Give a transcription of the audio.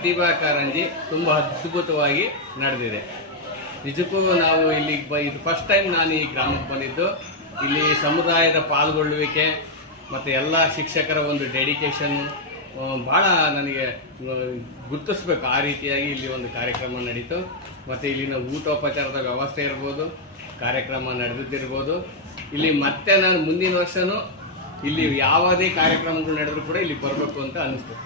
ಪ್ರತಿಭಾ ಕಾರಂಜಿ ತುಂಬ ಅದ್ಭುತವಾಗಿ ನಡೆದಿದೆ. ನಿಜಕ್ಕೂ ನಾವು ಇಲ್ಲಿ ಇದು ಫಸ್ಟ್ ಟೈಮ್ ನಾನು ಈ ಗ್ರಾಮಕ್ಕೆ ಬಂದಿದ್ದು. ಇಲ್ಲಿ ಸಮುದಾಯದ ಪಾಲ್ಗೊಳ್ಳುವಿಕೆ ಮತ್ತು ಎಲ್ಲ ಶಿಕ್ಷಕರ ಒಂದು ಡೆಡಿಕೇಶನ್ ಭಾಳ ನನಗೆ ಗುರುತಿಸ್ಬೇಕು. ಆ ರೀತಿಯಾಗಿ ಇಲ್ಲಿ ಒಂದು ಕಾರ್ಯಕ್ರಮ ನಡೀತು. ಮತ್ತು ಇಲ್ಲಿನ ಊಟೋಪಚಾರದ ವ್ಯವಸ್ಥೆ ಇರ್ಬೋದು, ಕಾರ್ಯಕ್ರಮ ನಡೆದಿದ್ದಿರ್ಬೋದು. ಇಲ್ಲಿ ಮತ್ತೆ ನಾನು ಮುಂದಿನ ವರ್ಷವೂ ಇಲ್ಲಿ ಯಾವುದೇ ಕಾರ್ಯಕ್ರಮಗಳು ನಡೆದರೂ ಕೂಡ ಇಲ್ಲಿ ಬರಬೇಕು ಅಂತ ಅನ್ನಿಸ್ತು.